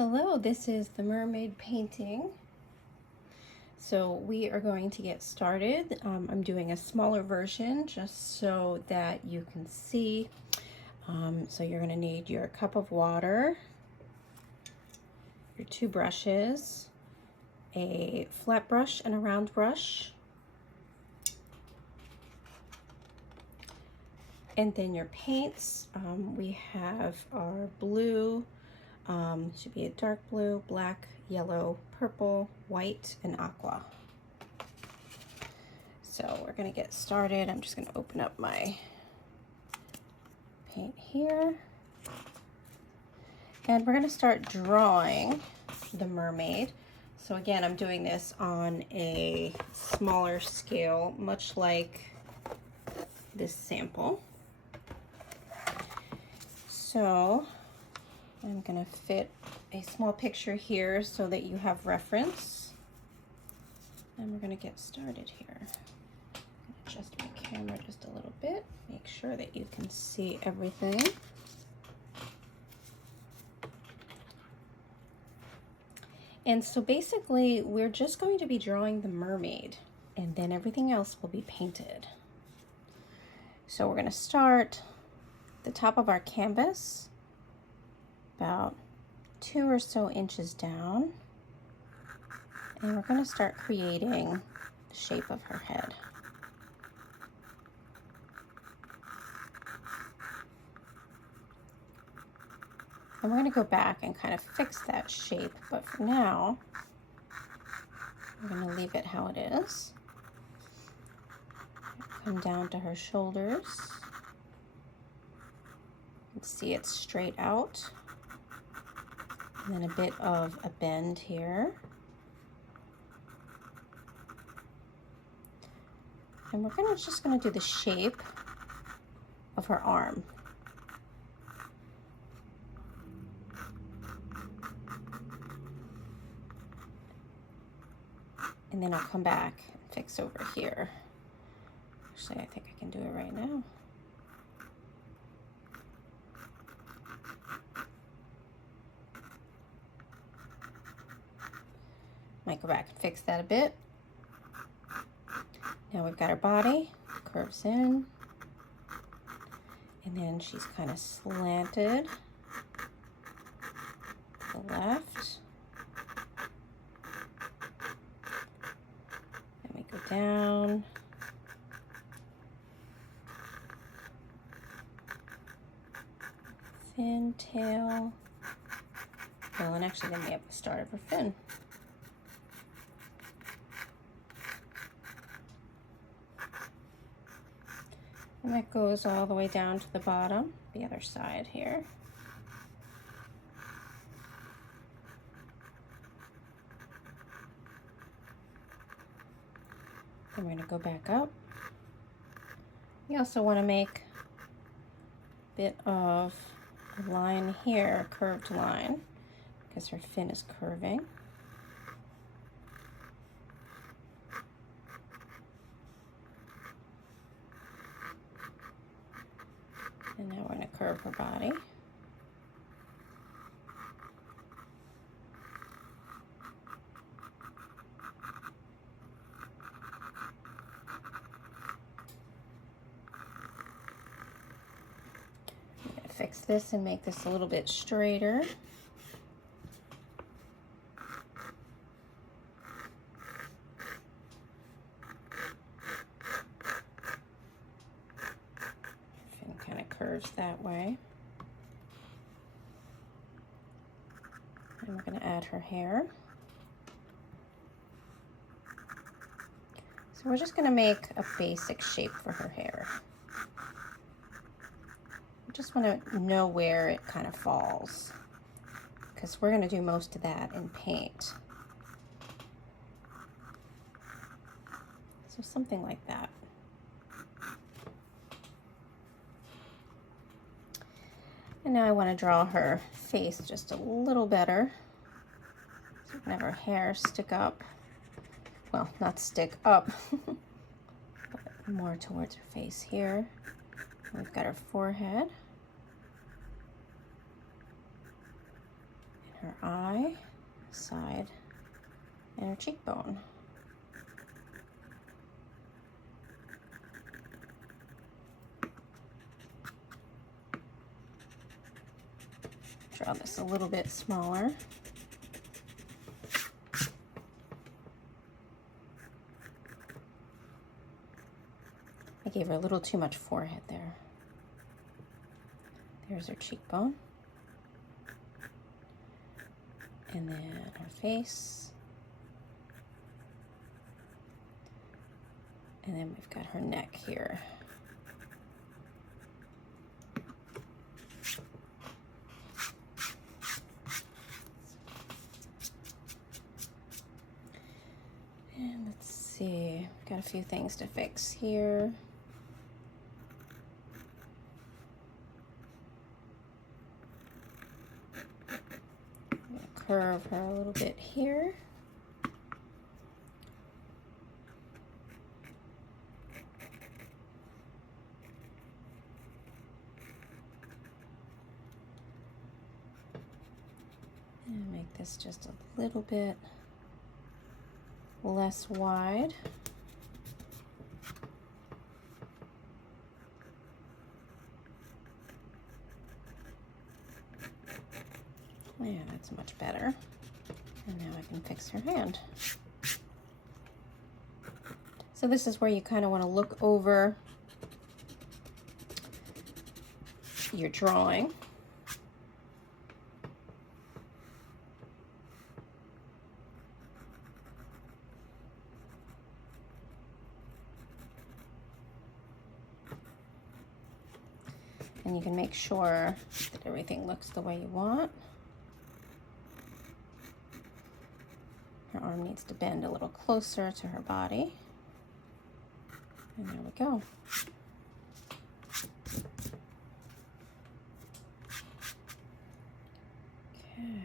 Hello, this is the Mermaid Painting. So we are going to get started. I'm doing a smaller version just so that you can see. So you're going to need your cup of water, your two brushes, a flat brush and a round brush, and then your paints. We have our blue, should be a dark blue, black, yellow, purple, white, and aqua. So we're gonna get started. I'm just gonna open up my paint here. And we're gonna start drawing the mermaid. So again, I'm doing this on a smaller scale, much like this sample. So I'm gonna fit a small picture here so that you have reference. And we're gonna get started here. Adjust my camera just a little bit, make sure that you can see everything. And so basically, we're just going to be drawing the mermaid, and then everything else will be painted. So we're gonna start at the top of our canvas, about 2 or so inches down, and we're going to start creating the shape of her head. And we're going to go back and kind of fix that shape, but for now, we're going to leave it how it is. Come down to her shoulders. You can see it's straight out. And then a bit of a bend here. And we're just gonna do the shape of her arm. And then I'll come back and fix over here. Actually, I think I can do it right now. Might go back and fix that a bit. Now we've got her body, curves in, and then she's kind of slanted to the left. Then we go down. Fin, tail. Well, and actually then we have the start of her fin. And that goes all the way down to the bottom, the other side here. Then we're going to go back up. We also want to make a bit of a line here, a curved line, because her fin is curving. And now we're going to curve her body. I'm going to fix this and make this a little bit straighter. Curves that way. And we're going to add her hair. So we're just going to make a basic shape for her hair. I just want to know where it kind of falls, because we're going to do most of that in paint. So something like that. And now I want to draw her face just a little better. So we're going to have her hair stick up. Well, not stick up, but more towards her face here. We've got her forehead, and her eye, side, and her cheekbone. Draw this a little bit smaller. I gave her a little too much forehead there. There's her cheekbone. And then her face. And then we've got her neck here. And let's see, got a few things to fix here. Curve her a little bit here. And make this just a little bit less wide. Yeah, that's much better. And now I can fix her hand. So this is where you kind of want to look over your drawing. And you can make sure that everything looks the way you want. Her arm needs to bend a little closer to her body. And there we go. Okay.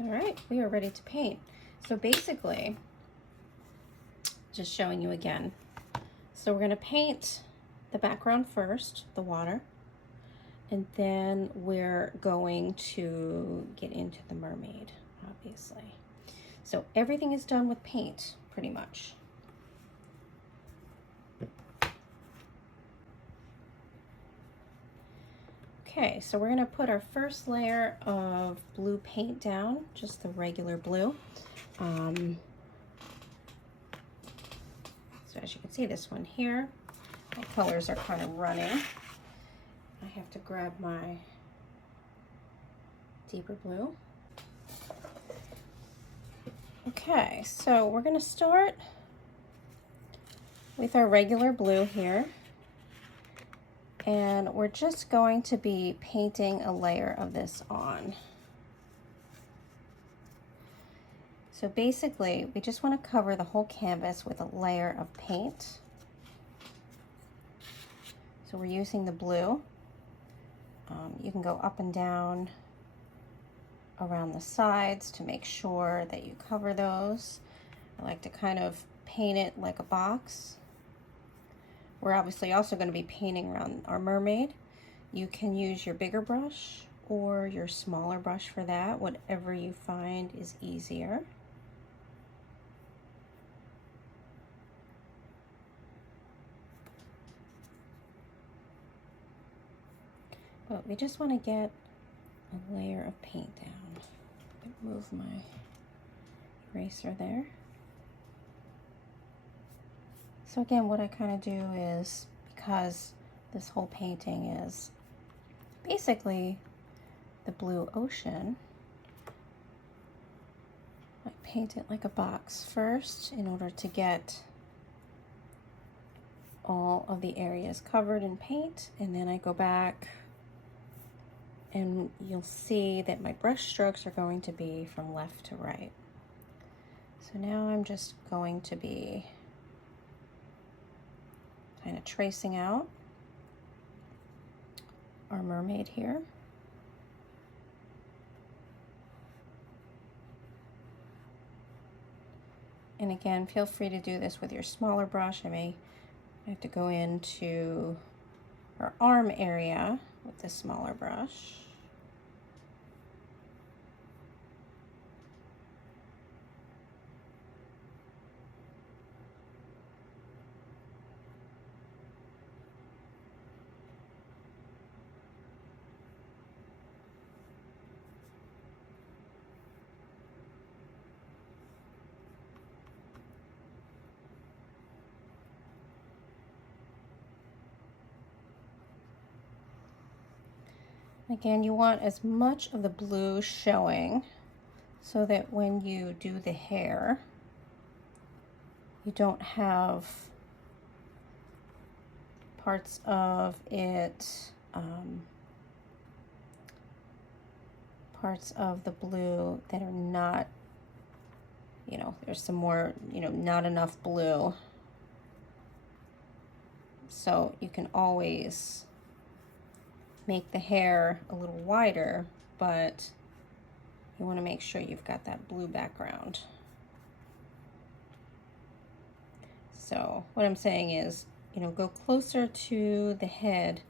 All right, we are ready to paint. So basically, just showing you again. So we're going to paint the background first, the water. And then we're going to get into the mermaid, obviously. So everything is done with paint, pretty much. Okay, so we're gonna put our first layer of blue paint down, just the regular blue. So as you can see, this one here, my colors are kind of running. I have to grab my deeper blue. Okay, so we're going to start with our regular blue here. And we're just going to be painting a layer of this on. So basically, we just want to cover the whole canvas with a layer of paint. So we're using the blue. You can go up and down around the sides to make sure that you cover those. I like to kind of paint it like a box. We're obviously also going to be painting around our mermaid. You can use your bigger brush or your smaller brush for that, whatever you find is easier. But we just want to get a layer of paint down. Move my eraser there. So again, what I kind of do is, because this whole painting is basically the blue ocean, I paint it like a box first in order to get all of the areas covered in paint, and then I go back and you'll see that my brush strokes are going to be from left to right. So now I'm just going to be kind of tracing out our mermaid here. And again, feel free to do this with your smaller brush. I I have to go into her arm area with the smaller brush. Again, you want as much of the blue showing so that when you do the hair, you don't have parts of it, parts of the blue that are not, you know, there's some more, you know, not enough blue. So you can always make the hair a little wider, but you want to make sure you've got that blue background. So what I'm saying is, you know, go closer to the head,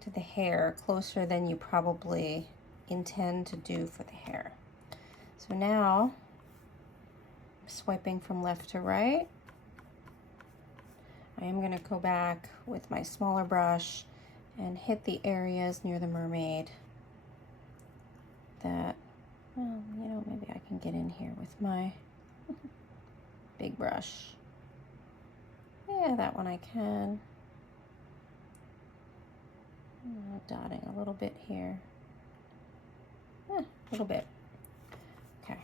to the hair, closer than you probably intend to do for the hair. So now I'm swiping from left to right. I am going to go back with my smaller brush and hit the areas near the mermaid that, well, you know, maybe I can get in here with my big brush. Yeah, that one I can. Dotting a little bit here. A little bit. Okay.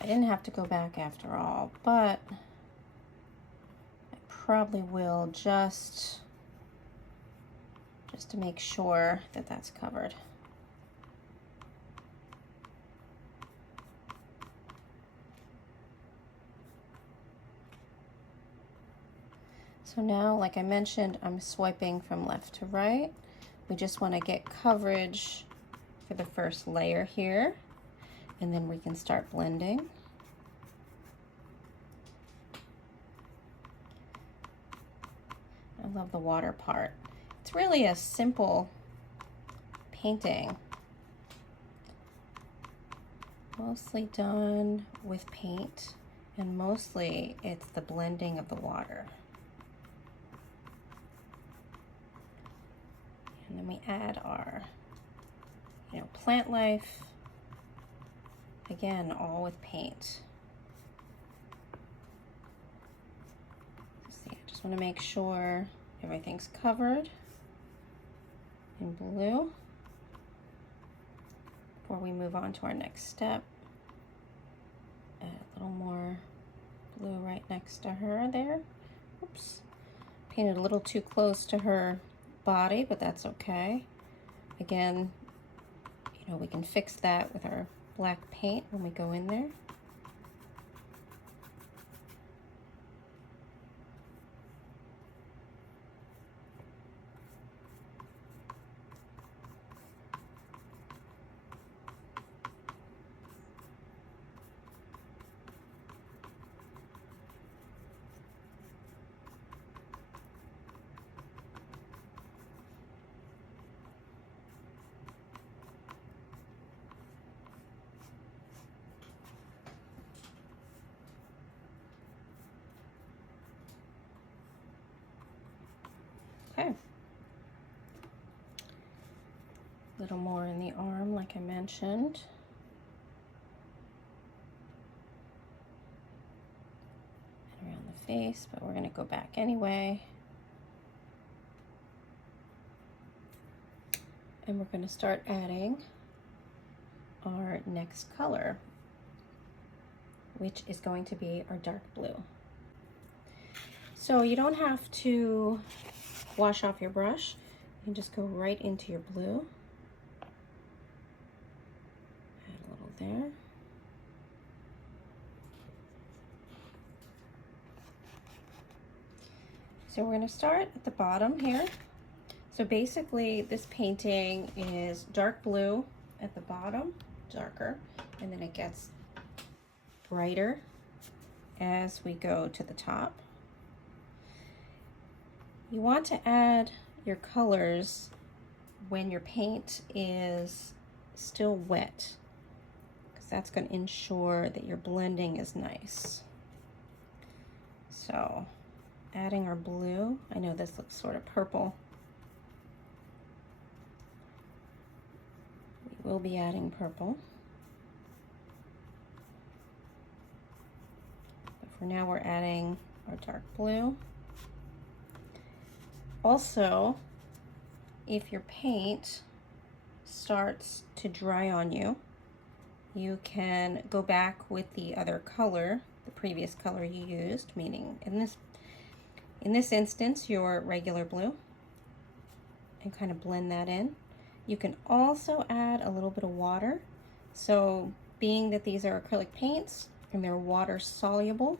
I didn't have to go back after all, but I probably will just to make sure that that's covered. So now, like I mentioned, I'm swiping from left to right. We just want to get coverage for the first layer here, and then we can start blending. I love the water part. It's really a simple painting, mostly done with paint, and mostly it's the blending of the water. And then we add our, you know, plant life, again, all with paint. See, I just want to make sure everything's covered in blue before we move on to our next step. Add a little more blue right next to her there. Oops, painted a little too close to her body, but that's okay. Again, you know, we can fix that with our black paint when we go in there. Okay. A little more in the arm, like I mentioned. And around the face, but we're going to go back anyway. And we're going to start adding our next color, which is going to be our dark blue. So you don't have to wash off your brush. You can just go right into your blue. Add a little there. So we're going to start at the bottom here. So basically this painting is dark blue at the bottom, darker, and then it gets brighter as we go to the top. You want to add your colors when your paint is still wet, because that's going to ensure that your blending is nice. So adding our blue, I know this looks sort of purple. We will be adding purple. But for now we're adding our dark blue. Also, if your paint starts to dry on you, you can go back with the other color, the previous color you used, meaning in this instance your regular blue, and kind of blend that in. You can also add a little bit of water. So being that these are acrylic paints and they're water soluble,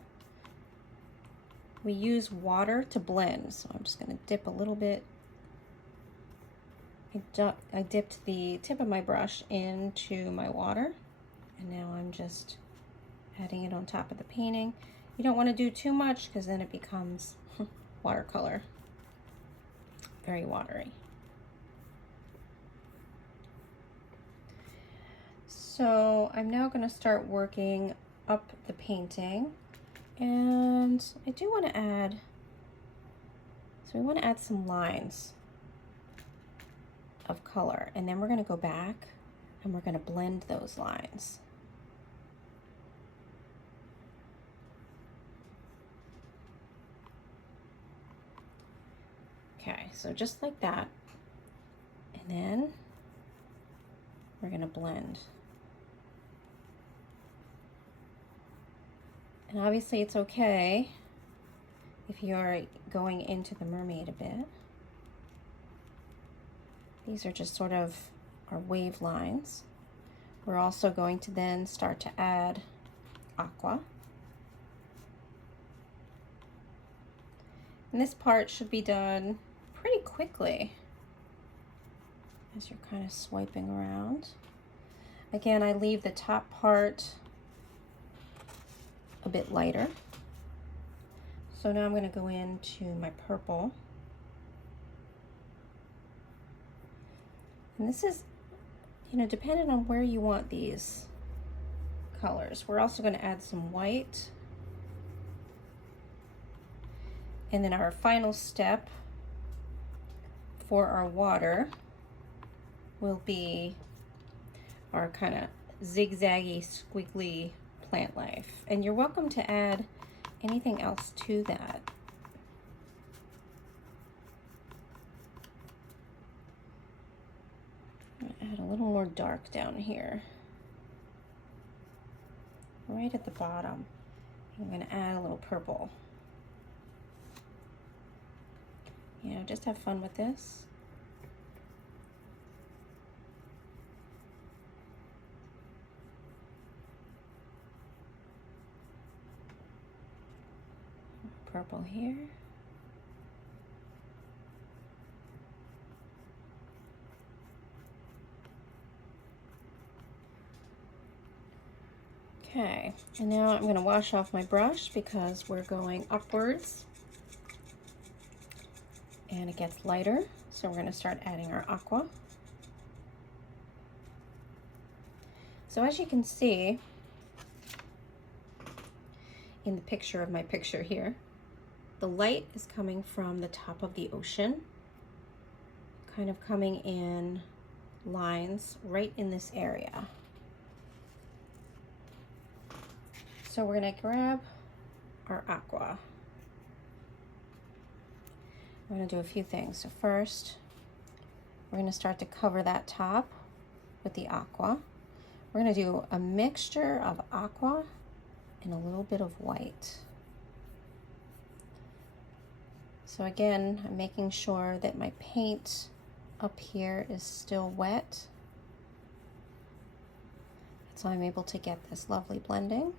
we use water to blend. So I'm just going to dip a little bit. I dipped the tip of my brush into my water, and now I'm just adding it on top of the painting. You don't want to do too much because then it becomes watercolor, very watery. So I'm now going to start working up the painting, and I do want to add, so we want to add some lines of color, and then we're going to go back and we're going to blend those lines. Okay, so just like that, and then we're going to blend. And obviously it's okay if you're going into the mermaid a bit. These are just sort of our wave lines. We're also going to then start to add aqua. And this part should be done pretty quickly as you're kind of swiping around. Again, I leave the top part a bit lighter. So now I'm going to go into my purple. And this is, you know, depending on where you want these colors. We're also going to add some white. And then our final step for our water will be our kind of zigzaggy, squiggly plant life. And you're welcome to add anything else to that. I'm going to add a little more dark down here. Right at the bottom, I'm going to add a little purple. You know, just have fun with this. Purple here. Okay, and now I'm going to wash off my brush because we're going upwards and it gets lighter. So we're going to start adding our aqua. So as you can see in the picture of my picture here, the light is coming from the top of the ocean, kind of coming in lines right in this area. So we're going to grab our aqua. We're going to do a few things. So first, we're going to start to cover that top with the aqua. We're going to do a mixture of aqua and a little bit of white. So again, I'm making sure that my paint up here is still wet. So I'm able to get this lovely blending.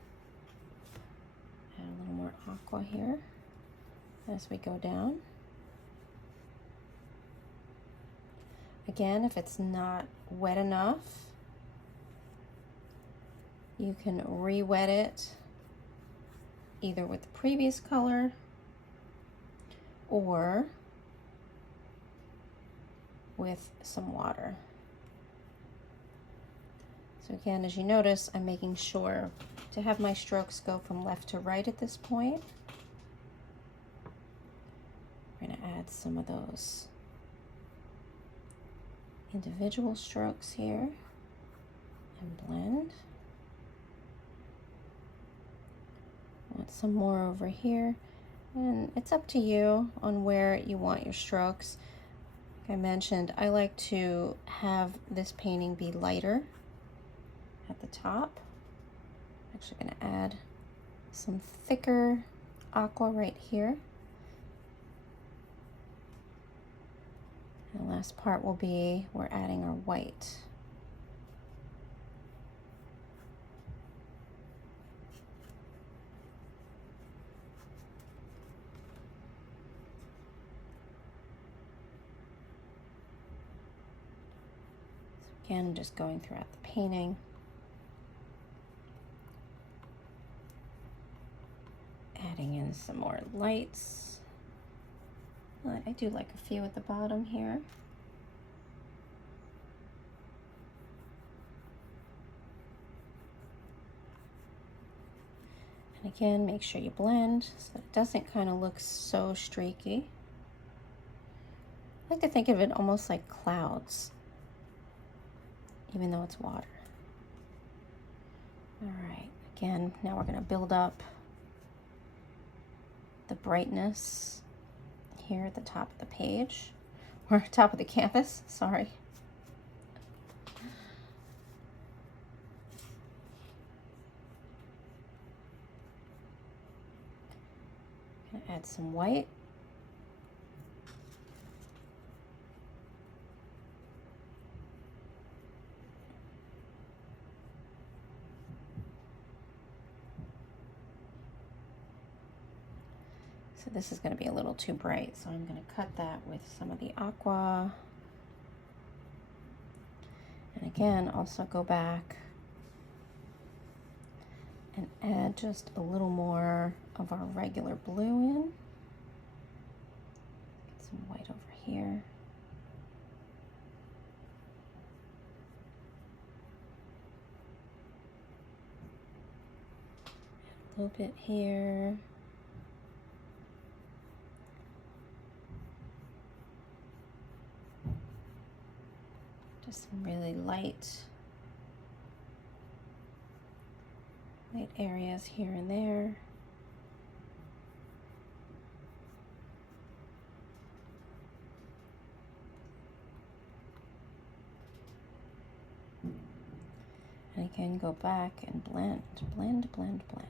Add a little more aqua here as we go down. Again, if it's not wet enough, you can re-wet it either with the previous color or with some water. So again, as you notice, I'm making sure to have my strokes go from left to right at this point. We're going to add some of those individual strokes here and blend. Want some more over here, and it's up to you on where you want your strokes. Like I mentioned, I like to have this painting be lighter at the top. I'm actually going to add some thicker aqua right here. And the last part will be we're adding our white. So again, just going throughout the painting. Adding in some more lights. I do like a few at the bottom here. And again, make sure you blend so that it doesn't kind of look so streaky. I like to think of it almost like clouds, even though it's water. All right, again, now we're going to build up the brightness here at the top of the page, or top of the canvas, sorry. Gonna add some white. So this is going to be a little too bright, so I'm going to cut that with some of the aqua. And again, also go back and add just a little more of our regular blue in. Get some white over here. Add a little bit here. Just some really light areas here and there. And again, go back and blend, blend, blend, blend.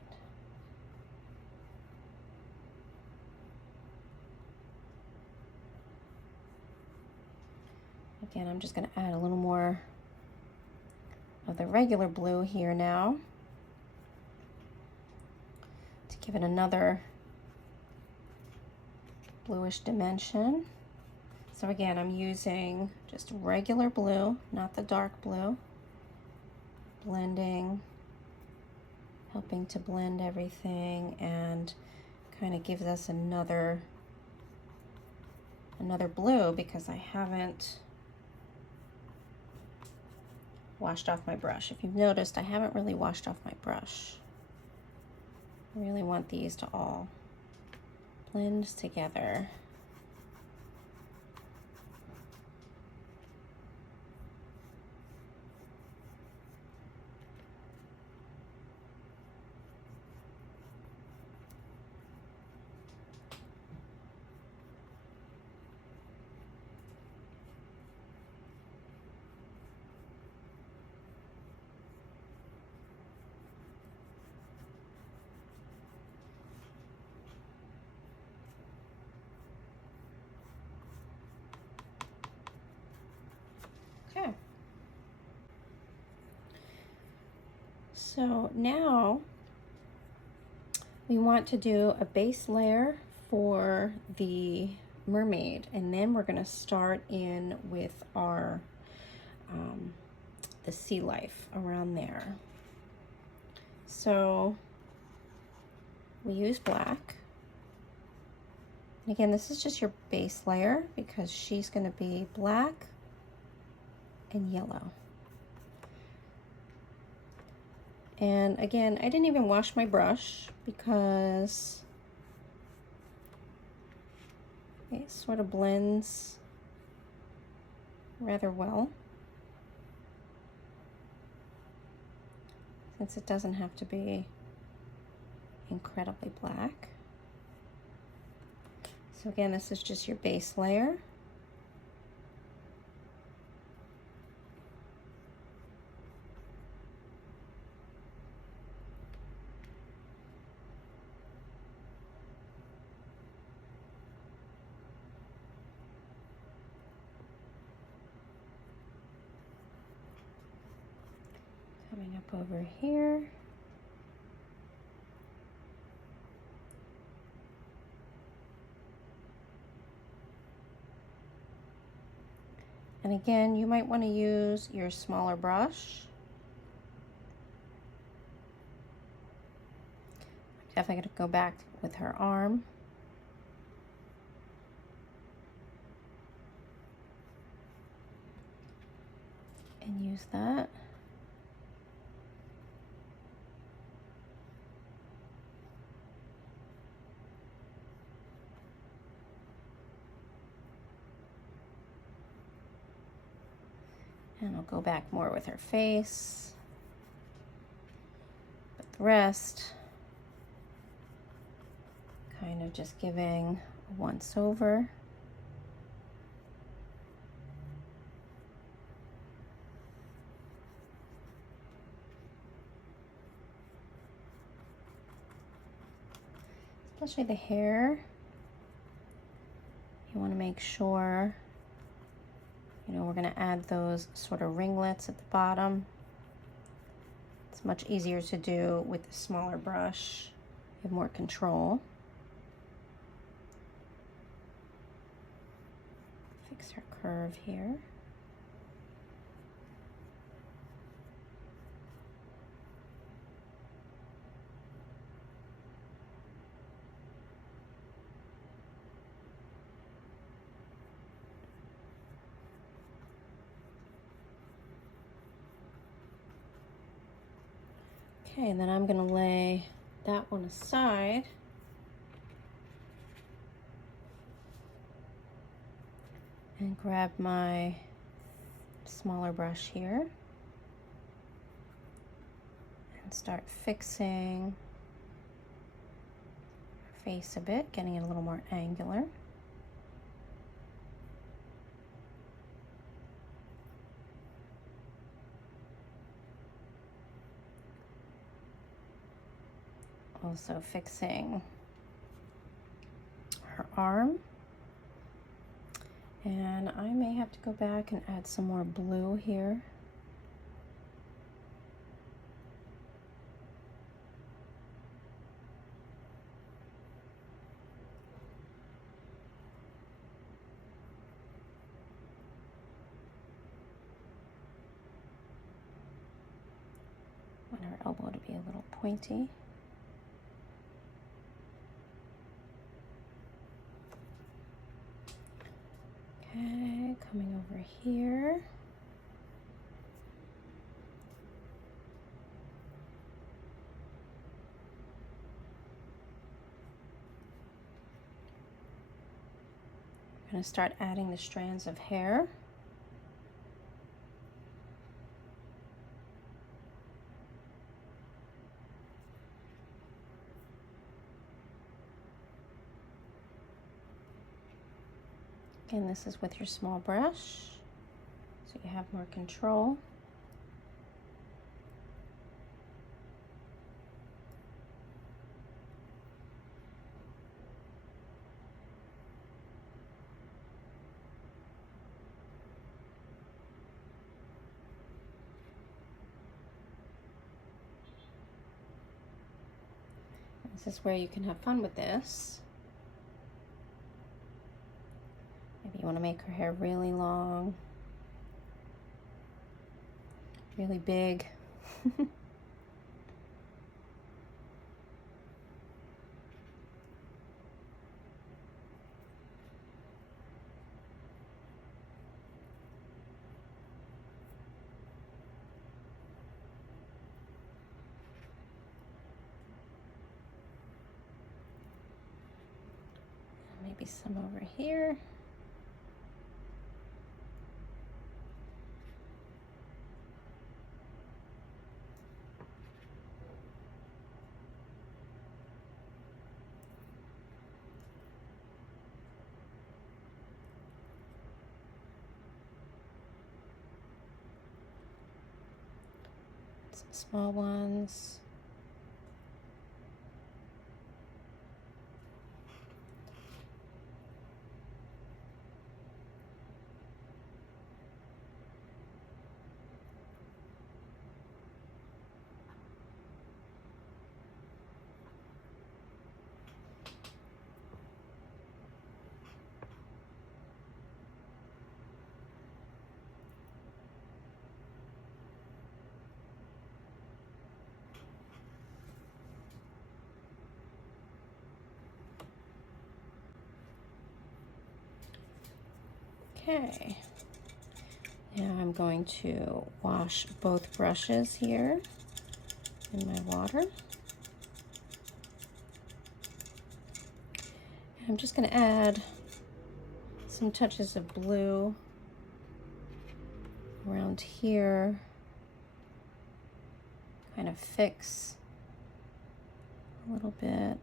Again, I'm just going to add a little more of the regular blue here now to give it another bluish dimension. So again, I'm using just regular blue, not the dark blue. Blending, helping to blend everything, and kind of gives us another blue because I haven't washed off my brush. If you've noticed, I haven't really washed off my brush. I really want these to all blend together. Okay. So now we want to do a base layer for the mermaid, and then we're going to start in with our the sea life around there. So we use black. And again, this is just your base layer because she's going to be black and yellow. And again, I didn't even wash my brush because it sort of blends rather well, since it doesn't have to be incredibly black. So again, this is just your base layer. Coming up over here. And again, you might want to use your smaller brush. I'm definitely going to go back with her arm. And use that. And I'll go back more with her face. But the rest, kind of just giving a once over. Especially the hair, you want to make sure, you know, we're going to add those sort of ringlets at the bottom. It's much easier to do with the smaller brush. You have more control. Fix her curve here. Okay, and then I'm going to lay that one aside. And grab my smaller brush here. And start fixing her face a bit, getting it a little more angular. Also fixing her arm. And I may have to go back and add some more blue here. Want her elbow to be a little pointy. Okay, coming over here. I'm going to start adding the strands of hair. Again, this is with your small brush, so you have more control. This is where you can have fun with this. Maybe you want to make her hair really long, really big. maybe some over here. Some small ones. Okay, now I'm going to wash both brushes here in my water. I'm just going to add some touches of blue around here, kind of fix a little bit.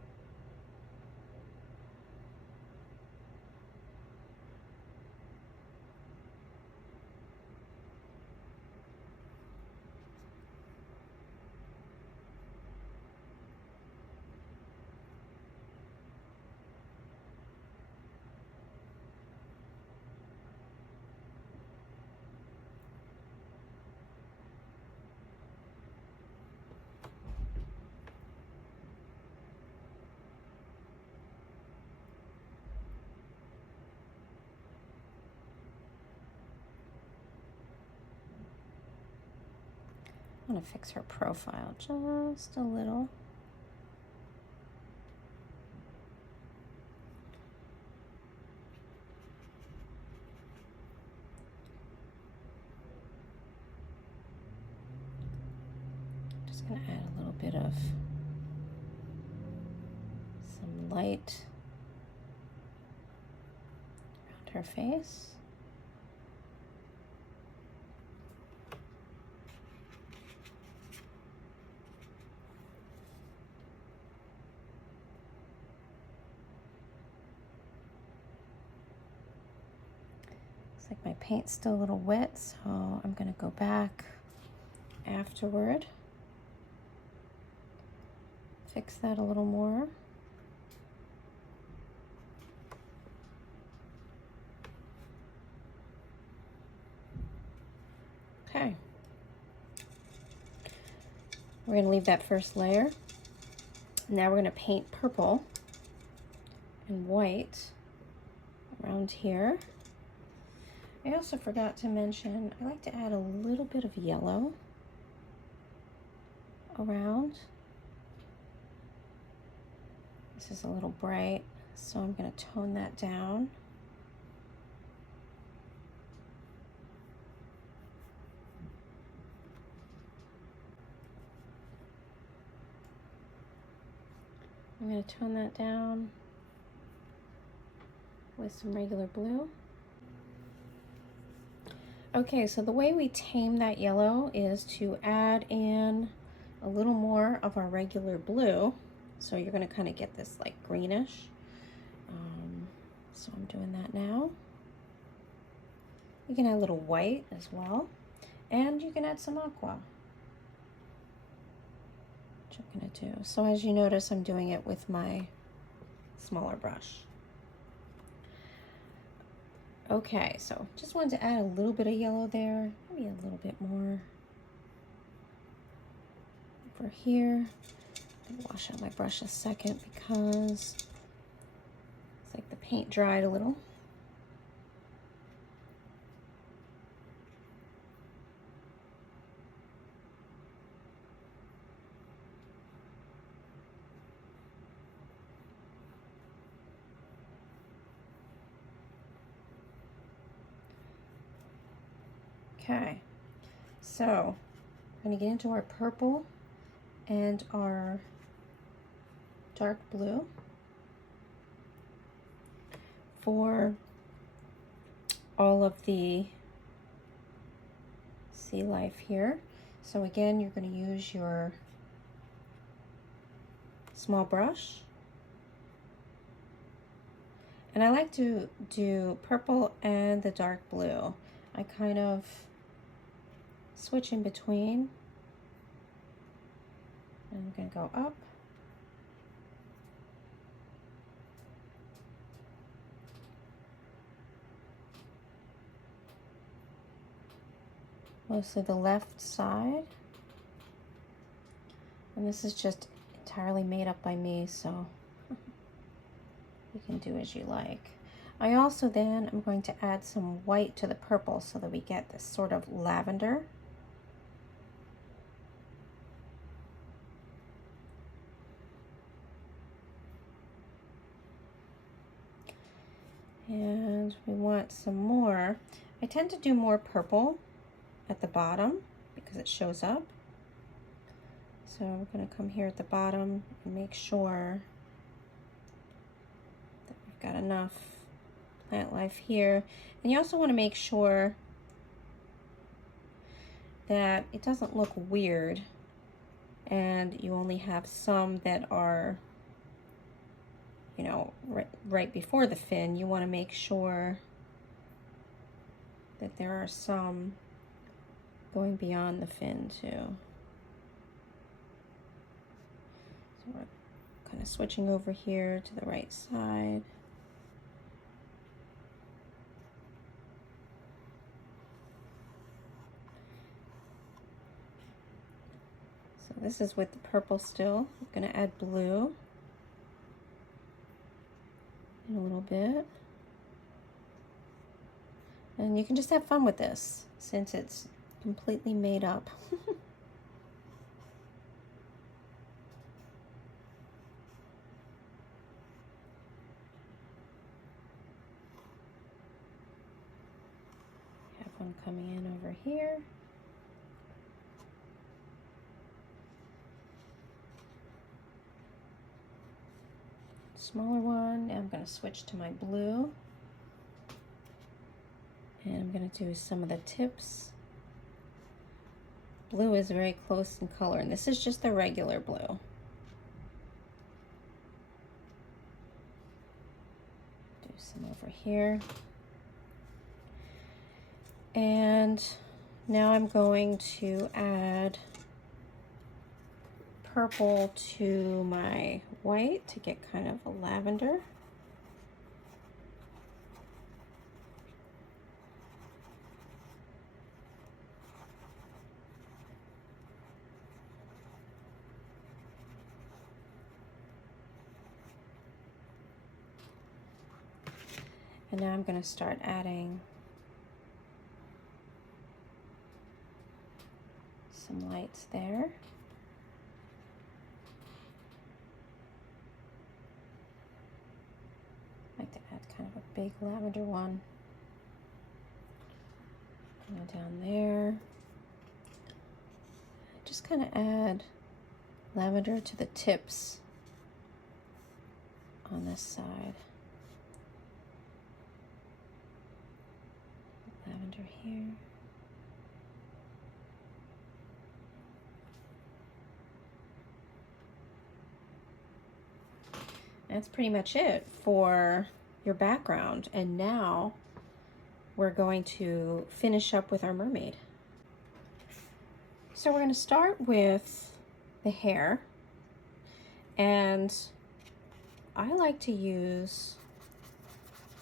I'm going to fix her profile just a little. Just going to add a little bit of some light around her face. Looks like my paint's still a little wet, so I'm going to go back afterward, fix that a little more. Okay, we're going to leave that first layer. Now we're going to paint purple and white around here. I also forgot to mention, I like to add a little bit of yellow around. This is a little bright, so I'm going to tone that down. I'm going to tone that down with some regular blue. Okay, so the way we tame that yellow is to add in a little more of our regular blue. So you're going to kind of get this like greenish. So I'm doing that now. You can add a little white as well. And you can add some aqua, which I'm going to do. So as you notice, I'm doing it with my smaller brush. Okay, so just wanted to add a little bit of yellow there, maybe a little bit more over here. I'm gonna wash out my brush a second because it's like the paint dried a little. Okay, so I'm going to get into our purple and our dark blue. for all of the sea life here. So again, you're going to use your small brush. And I like to do purple and the dark blue. I kind of switch in between. I'm going to go up. Mostly the left side. And this is just entirely made up by me, so you can do as you like. I also then am going to add some white to the purple so that we get this sort of lavender. And we want some more. I tend to do more purple at the bottom because it shows up. So we're going to come here at the bottom and make sure that we've got enough plant life here. And you also want to make sure that it doesn't look weird and you only have some that are, you know, right before the fin. You want to make sure that there are some going beyond the fin too. So we're kind of switching over here to the right side. So this is with the purple still. I'm going to add blue in a little bit. And you can just have fun with this since it's completely made up. Have one coming in over here. Smaller one. Now I'm going to switch to my blue. And I'm going to do some of the tips. Blue is very close in color, and this is just the regular blue. Do some over here. And now I'm going to add purple to my white to get kind of a lavender. And now I'm going to start adding some lights there. I like to add kind of a big lavender one. Go down there. Just kind of add lavender to the tips on this side. Lavender here. That's pretty much it for your background. And now we're going to finish up with our mermaid. So we're going to start with the hair. And I like to use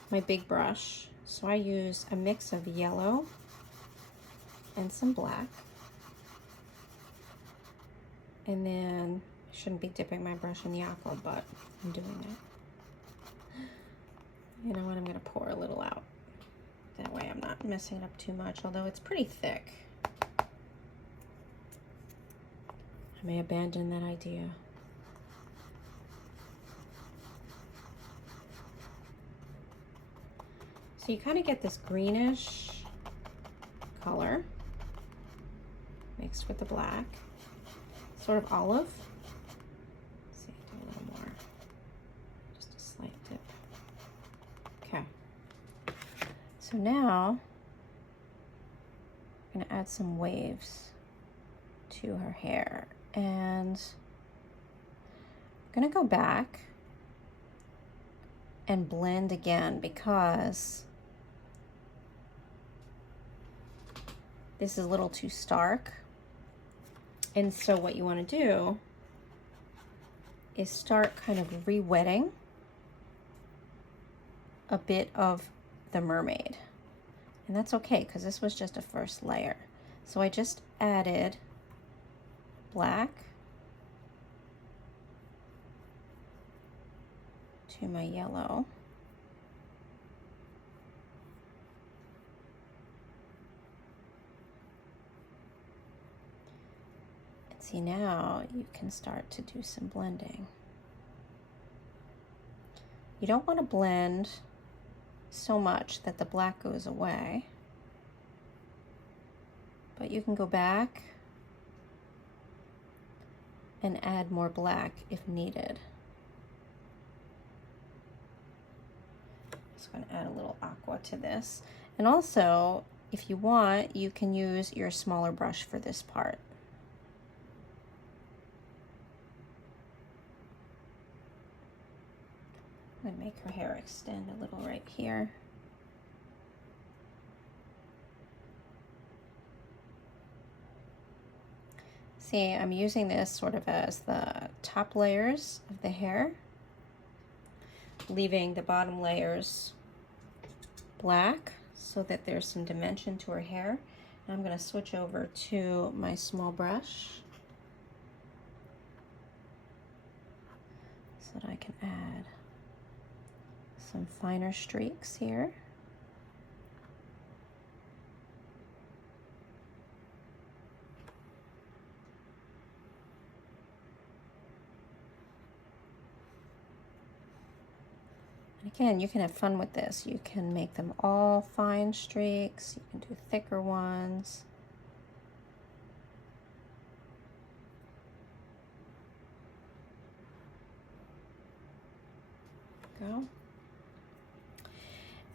my big brush. So I use a mix of yellow and some black. And then I shouldn't be dipping my brush in the aqua, but I'm doing it. You know what, I'm going to pour a little out. That way I'm not messing it up too much, although it's pretty thick. I may abandon that idea. So you kind of get this greenish color mixed with the black, sort of olive. Let's see, do a little more, just a slight dip. Okay. So now I'm gonna add some waves to her hair, and I'm gonna go back and blend again because this is a little too stark. And so what you want to do is start kind of re-wetting a bit of the mermaid. And that's okay because this was just a first layer. So I just added black to my yellow. And see, now you can start to do some blending. You don't want to blend so much that the black goes away, but you can go back and add more black if needed. Just going to add a little aqua to this. And also, if you want, you can use your smaller brush for this part. I'm going to make her hair extend a little right here. See, I'm using this sort of as the top layers of the hair, leaving the bottom layers black so that there's some dimension to her hair. And I'm going to switch over to my small brush so that I can add some finer streaks here. And again, you can have fun with this. You can make them all fine streaks. You can do thicker ones. Go.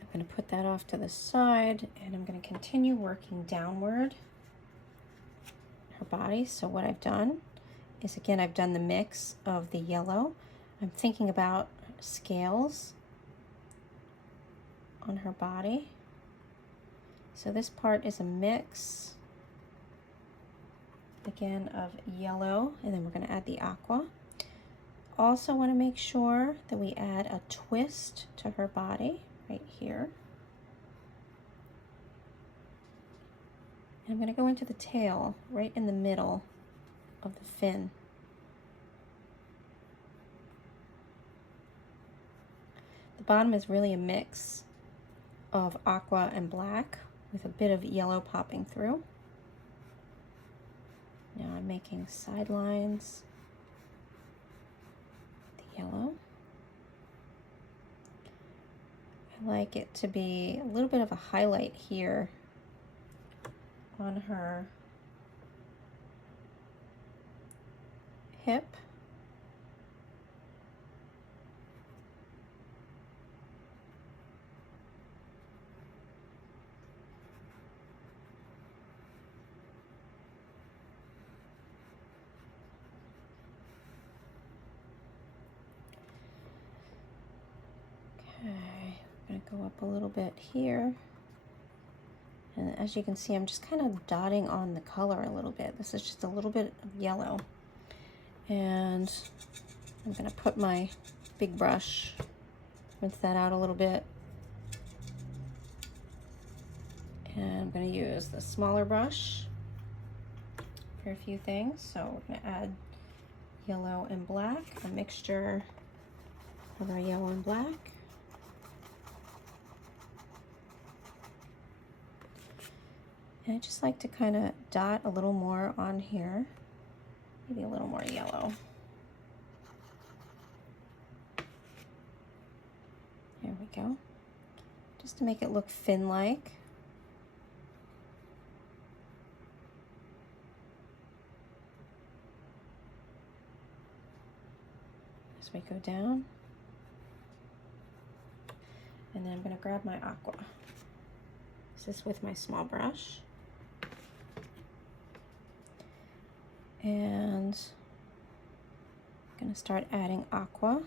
I'm going to put that off to the side, and I'm going to continue working downward her body. So what I've done is, again, I've done the mix of the yellow. I'm thinking about scales on her body. So this part is a mix, again, of yellow, and then we're going to add the aqua. Also want to make sure that we add a twist to her body right here. And I'm going to go into the tail right in the middle of the fin. The bottom is really a mix of aqua and black with a bit of yellow popping through. Now I'm making sidelines, the yellow. I like it to be a little bit of a highlight here on her hip. Okay, I'm gonna go up a little bit here. And as you can see, I'm just kind of dotting on the color a little bit. This is just a little bit of yellow. And I'm gonna put my big brush, rinse that out a little bit. And I'm gonna use the smaller brush for a few things. So we're gonna add yellow and black, a mixture of our yellow and black. And I just like to kind of dot a little more on here, maybe a little more yellow. There we go. Just to make it look fin-like. As we go down. And then I'm going to grab my aqua. This is with my small brush. And I'm going to start adding aqua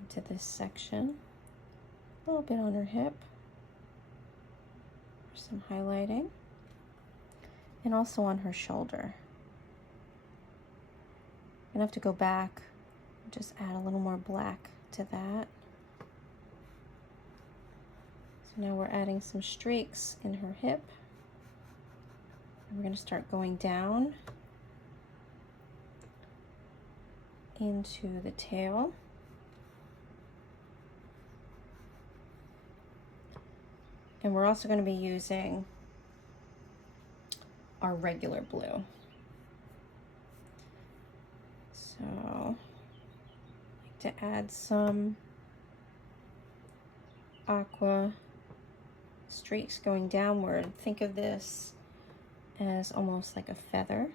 into this section. A little bit on her hip for some highlighting. And also on her shoulder. I'm going to have to go back and just add a little more black to that. So now we're adding some streaks in her hip. And we're going to start going down into the tail. And we're also going to be using our regular blue. So I like to add some aqua streaks going downward. Think of this as almost like a feather.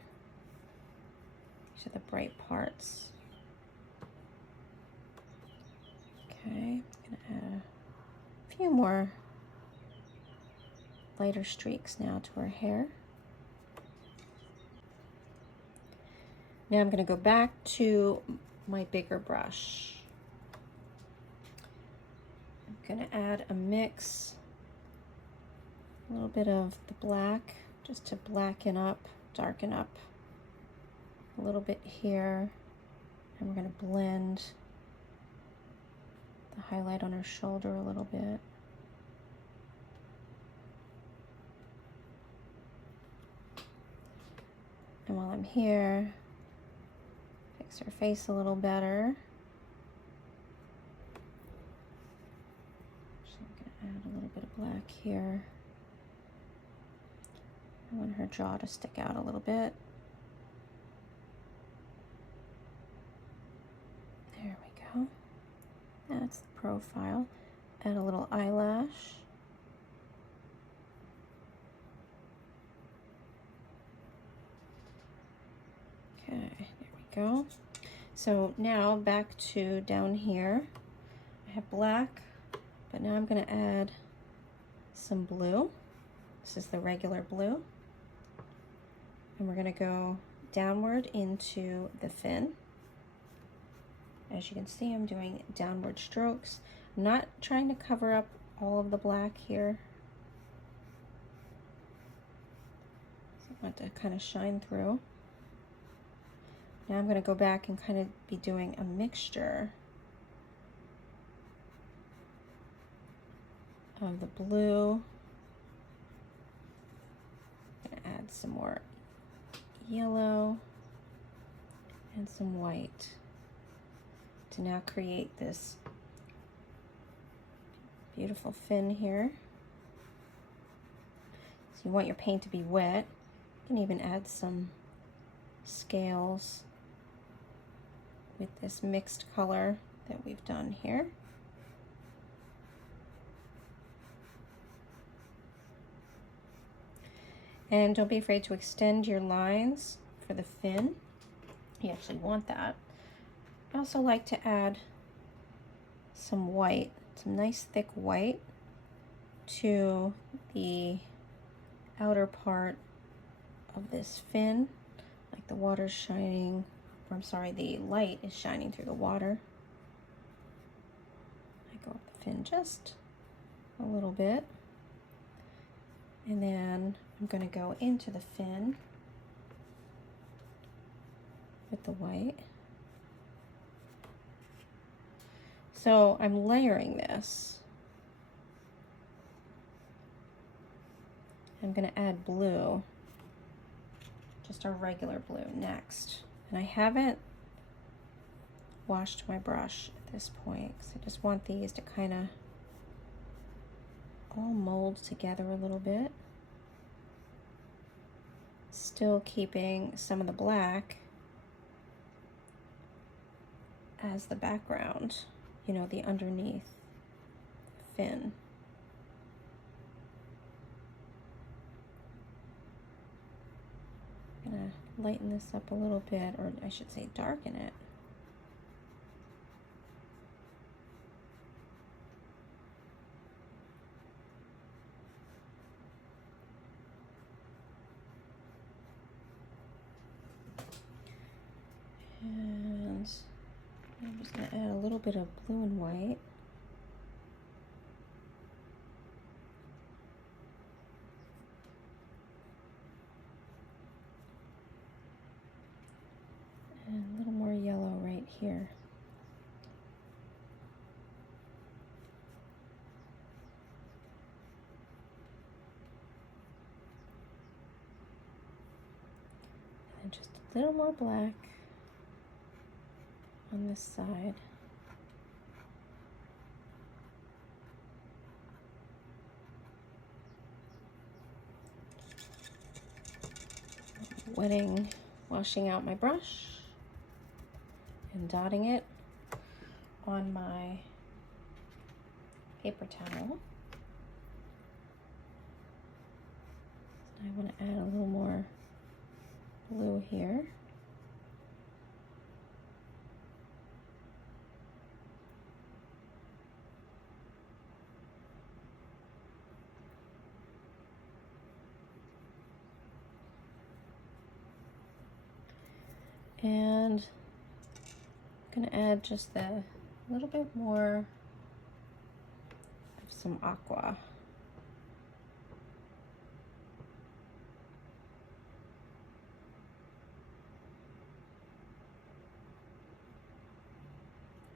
These are the bright parts. Okay, I'm gonna add a few more lighter streaks now to her hair. Now I'm gonna go back to my bigger brush. I'm gonna add a mix, a little bit of the black, just to blacken up, darken up a little bit here. And we're gonna blend the highlight on her shoulder a little bit. And while I'm here, fix her face a little better. So I'm gonna add a little bit of black here. I want her jaw to stick out a little bit. There we go. That's the profile. Add a little eyelash. Okay, there we go. So now back to down here. I have black, but now I'm going to add some blue. This is the regular blue. And we're going to go downward into the fin. As you can see, I'm doing downward strokes. I'm not trying to cover up all of the black here. So I want to kind of shine through. Now I'm going to go back and kind of be doing a mixture of the blue. I'm going to add some more yellow and some white to now create this beautiful fin here. So you want your paint to be wet. You can even add some scales with this mixed color that we've done here. And don't be afraid to extend your lines for the fin. You actually want that. I also like to add some white, some nice thick white to the outer part of this fin, like the water's shining, or I'm sorry, the light is shining through the water. I go up the fin just a little bit, and then I'm going to go into the fin with the white. So I'm layering this. I'm going to add blue, just our regular blue next. And I haven't washed my brush at this point because I just want these to kind of all mold together a little bit. Still keeping some of the black as the background, you know, the underneath fin. I'm gonna lighten this up a little bit, or I should say darken it. I'm just going to add a little bit of blue and white. And a little more yellow right here. And just a little more black on this side. Washing out my brush and dotting it on my paper towel. I want to add a little more blue here. And I'm going to add just a little bit more of some aqua.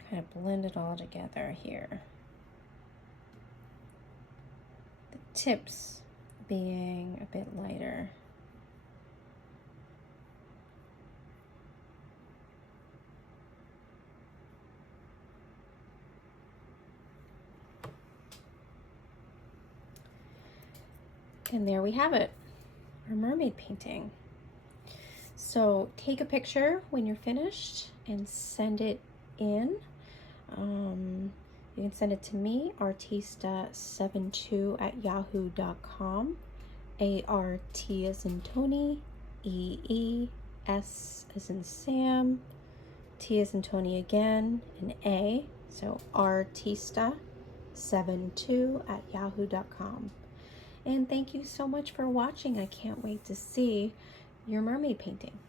Kind of blend it all together here. The tips being a bit lighter. And there we have it, our mermaid painting. So take a picture when you're finished and send it in. You can send it to me, artista72@yahoo.com. ART as in Tony, EES as in Sam, T as in Tony again, and A. So artista72@yahoo.com. And thank you so much for watching. I can't wait to see your mermaid painting.